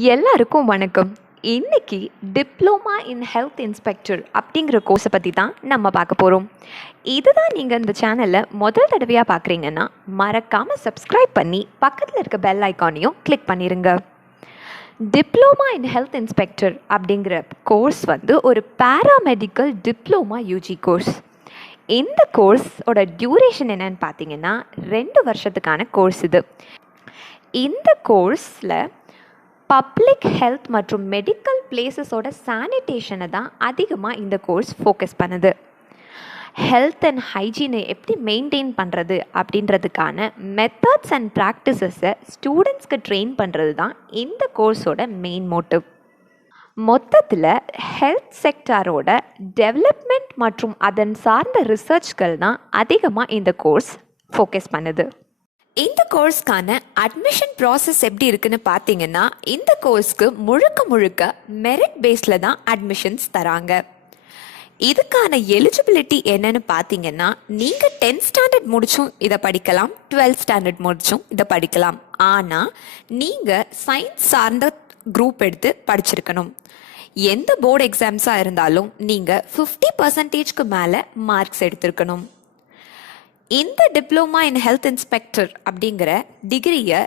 எல்லாருக்கும் வணக்கம். இன்னைக்கு டிப்ளோமா இன் ஹெல்த் இன்ஸ்பெக்டர் அப்படிங்கிற கோர்ஸை பற்றி தான் நம்ம பார்க்க போகிறோம். இதுதான் நீங்கள் இந்த சேனலில் முதல் தடவையாக பார்க்குறீங்கன்னா மறக்காமல் சப்ஸ்கிரைப் பண்ணி பக்கத்தில் இருக்க பெல் ஐக்கானையும் கிளிக் பண்ணிடுங்க. டிப்ளோமா இன் ஹெல்த் இன்ஸ்பெக்டர் அப்படிங்கிற கோர்ஸ் ஒரு பேராமெடிக்கல் டிப்ளோமா யூஜி கோர்ஸ். இந்த கோர்ஸோட டியூரேஷன் என்னன்னு பார்த்தீங்கன்னா 2 வருஷத்துக்கான கோர்ஸ் இது. இந்த கோர்ஸில் பப்ளிக் ஹெல்த் மற்றும் மெடிக்கல் பிளேசஸோட சானிடேஷனை தான் அதிகமாக இந்த கோர்ஸ் ஃபோக்கஸ் பண்ணுது. ஹெல்த் அண்ட் ஹைஜீனை எப்படி மெயின்டைன் பண்ணுறது அப்படின்றதுக்கான மெத்தட்ஸ் அண்ட் ப்ராக்டிசஸை ஸ்டூடெண்ட்ஸ்க்கு ட்ரெயின் பண்ணுறது தான் இந்த கோர்ஸோட மெயின் மோட்டிவ். மொத்தத்தில் ஹெல்த் செக்டாரோட டெவலப்மெண்ட் மற்றும் அதன் சார்ந்த ரிசர்ச்கள் தான் அதிகமாக இந்த கோர்ஸ் ஃபோக்கஸ் பண்ணுது. இந்த கோர்ஸ்க்கான அட்மிஷன் ப்ராசஸ் எப்படி இருக்குன்னு பார்த்தீங்கன்னா, இந்த கோர்ஸ்க்கு முழுக்க மெரிட் பேஸில் தான் அட்மிஷன்ஸ் தராங்க. இதுக்கான எலிஜிபிலிட்டி என்னன்னு பார்த்தீங்கன்னா, நீங்கள் 10th ஸ்டாண்டர்ட் முடிச்சும் இதை படிக்கலாம், 12th ஸ்டாண்டர்ட் முடிச்சும் இதை படிக்கலாம். ஆனால் நீங்கள் சயின்ஸ் சார்ந்த குரூப் எடுத்து படிச்சிருக்கணும். எந்த போர்டு எக்ஸாம்ஸாக இருந்தாலும் நீங்கள் 50% மேலே மார்க்ஸ் எடுத்திருக்கணும். இந்த டிப்ளோமா இன் ஹெல்த் இன்ஸ்பெக்டர் அப்படிங்கிற டிகிரியை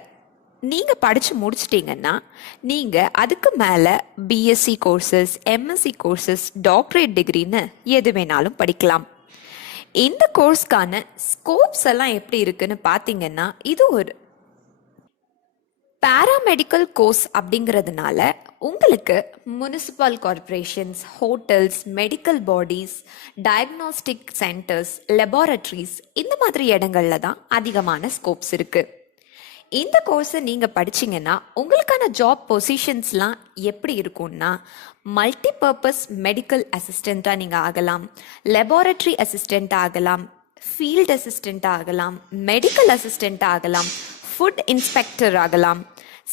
நீங்கள் படித்து முடிச்சிட்டிங்கன்னா நீங்கள் அதுக்கு மேலே BSc courses, MSc courses, doctorate டிகிரின்னு எது வேணாலும் படிக்கலாம். இந்த கோர்ஸ்க்கான ஸ்கோப்ஸ் எல்லாம் எப்படி இருக்குன்னு பார்த்தீங்கன்னா, இது ஒரு பேராமெடிக்கல் கோர்ஸ் அப்படிங்கிறதுனால உங்களுக்கு municipal corporations, hotels, medical bodies, diagnostic centres, laboratories இந்த மாதிரி இடங்கள்ல தான் அதிகமான ஸ்கோப்ஸ் இருக்குது. இந்த கோர்ஸை நீங்கள் படிச்சிங்கன்னா உங்களுக்கான ஜாப் பொசிஷன்ஸ்லாம் எப்படி இருக்கும்னா, மல்டிபர்பஸ் மெடிக்கல் அசிஸ்டண்ட்டாக நீங்கள் ஆகலாம், லெபார்டரி அசிஸ்டண்ட்டாக ஆகலாம், ஃபீல்ட் அசிஸ்டண்ட்டாக ஆகலாம், மெடிக்கல் அசிஸ்டண்ட்டாக ஆகலாம், ஃபுட் இன்ஸ்பெக்டர் ஆகலாம்,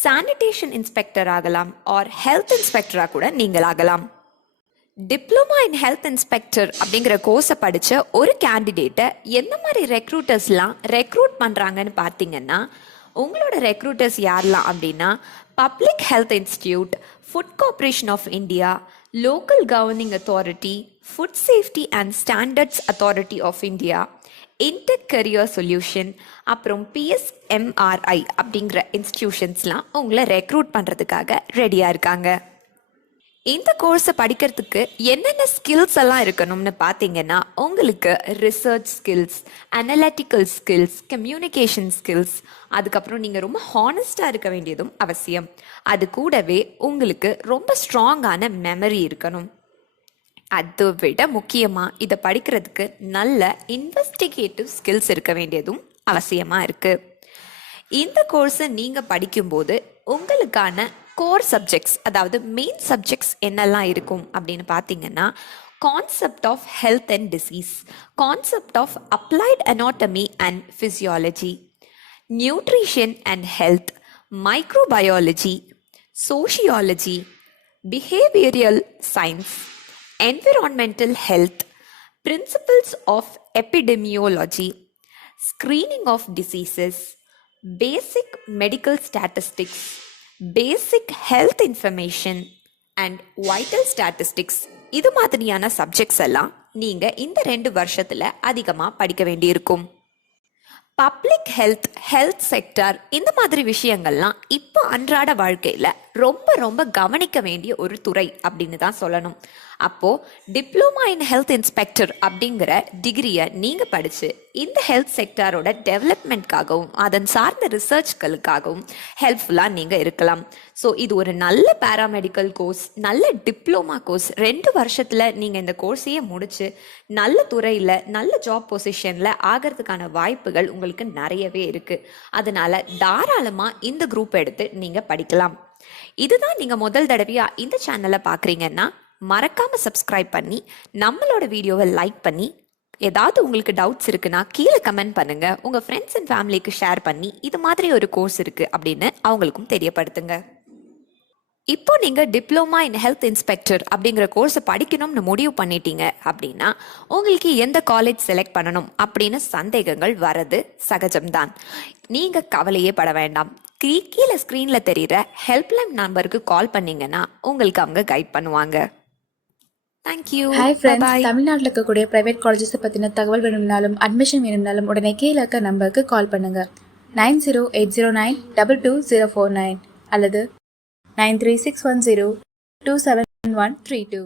சானிடேஷன் இன்ஸ்பெக்டர் ஆகலாம், ஆர் ஹெல்த் இன்ஸ்பெக்டராக கூட நீங்கள் ஆகலாம். டிப்ளமா இன் ஹெல்த் இன்ஸ்பெக்டர் அப்படிங்கிற கோர்ஸை படித்த ஒரு கேண்டிடேட்டை எந்த மாதிரி ரெக்ரூட்டர்ஸ்லாம் ரெக்ரூட் பண்ணுறாங்கன்னு பார்த்தீங்கன்னா, உங்களோட ரெக்ரூட்டர்ஸ் யாரெல்லாம் அப்படின்னா, public health institute, food corporation of India, local governing authority, food safety and standards authority of India, Intech career solution, அப்புறம் பிஎஸ்எம்ஆர்ஐ அப்படிங்கிற இன்ஸ்டிடியூஷன்ஸ்லாம் உங்களை ரெக்ரூட் பண்ணுறதுக்காக ரெடியாக இருக்காங்க. இந்த கோர்ஸை படிக்கிறதுக்கு என்னென்ன ஸ்கில்ஸ் எல்லாம் இருக்கணும்னு பார்த்தீங்கன்னா, உங்களுக்கு research skills, analytical skills, communication skills, அதுக்கப்புறம் நீங்கள் ரொம்ப ஹானஸ்டாக இருக்க வேண்டியதும் அவசியம். அது கூடவே உங்களுக்கு ரொம்ப ஸ்ட்ராங்கான மெமரி இருக்கணும். அதை விட முக்கியமாக இதை படிக்கிறதுக்கு நல்ல இன்வெஸ்டிகேட்டிவ் ஸ்கில்ஸ் இருக்க வேண்டியதும் அவசியமாக இருக்குது. இந்த கோர்ஸை நீங்கள் படிக்கும்போது உங்களுக்கான கோர் சப்ஜெக்ட்ஸ், அதாவது மெயின் சப்ஜெக்ட்ஸ் என்னெல்லாம் இருக்கும் அப்படின்னு பார்த்தீங்கன்னா, concept of health and disease, concept of applied anatomy and physiology, nutrition and health, microbiology, sociology, behavioural science, environmental health, principles of epidemiology, screening of diseases, basic medical statistics, basic health information and vital statistics. இது மாதிரியான subjects எல்லாம் நீங்கள் இந்த 2 வருஷத்தில் அதிகமாக படிக்க வேண்டியிருக்கும். Public health, health sector இந்த மாதிரி விஷயங்கள்லாம் இப்போ அன்றாட வாழ்க்கையில் ரொம்ப கவனிக்க வேண்டிய ஒரு துறை அப்படின்னு தான் சொல்லணும். அப்போது டிப்ளமா இன் ஹெல்த் இன்ஸ்பெக்டர் அப்படிங்கிற டிகிரியை நீங்கள் படித்து இந்த ஹெல்த் செக்டாரோட டெவலப்மெண்ட்காகவும் அதன் சார்ந்த ரிசர்ச்களுக்காகவும் ஹெல்ப்ஃபுல்லாக நீங்கள் இருக்கலாம். ஸோ இது ஒரு நல்ல பேராமெடிக்கல் கோர்ஸ், நல்ல டிப்ளமா கோர்ஸ். 2 வருஷத்தில் நீங்கள் இந்த கோர்ஸையே முடித்து நல்ல துறையில் நல்ல ஜாப் பொசிஷனில் ஆகிறதுக்கான வாய்ப்புகள் உங்களுக்கு நிறையவே இருக்குது. அதனால் தாராளமாக இந்த குரூப் எடுத்து நீங்கள் படிக்கலாம். இதுதான் நீங்கள் முதல் தடவையாக இந்த சேனலை பார்க்குறீங்கன்னா மறக்காமல் சப்ஸ்கிரைப் பண்ணி நம்மளோட வீடியோவை லைக் பண்ணி, ஏதாவது உங்களுக்கு டவுட்ஸ் இருக்குன்னா கீழே கமெண்ட் பண்ணுங்கள். உங்கள் ஃப்ரெண்ட்ஸ் அண்ட் ஃபேமிலிக்கு ஷேர் பண்ணி இது மாதிரி ஒரு கோர்ஸ் இருக்குது அப்படின்னு அவங்களுக்கும் தெரியப்படுத்துங்க. இப்போ நீங்கள் டிப்ளமா இன் ஹெல்த் இன்ஸ்பெக்டர் அப்படிங்கிற கோர்ஸை படிக்கணும்னு முடிவு பண்ணிட்டீங்க அப்படின்னா உங்களுக்கு எந்த காலேஜ் செலக்ட் பண்ணணும் அப்படின்னு சந்தேகங்கள் வரது சகஜம்தான். நீங்கள் கவலையே பட வேண்டாம். கீழே ஸ்க்ரீனில் தெரிகிற ஹெல்ப்லைன் நம்பருக்கு கால் பண்ணீங்கன்னா உங்களுக்கு அவங்க கைட் பண்ணுவாங்க. தேங்க்யூ. ஹாய் ஃப்ரெண்ட்ஸ், தமிழ்நாட்டில் இருக்கக்கூடிய ப்ரைவேட் காலேஜஸை பற்றின தகவல் வேணும்னாலும் அட்மிஷன் வேணும்னாலும் உடனே கீழே இருக்க நம்பருக்கு கால் பண்ணுங்கள். 9080922049 அல்லது 93610271132.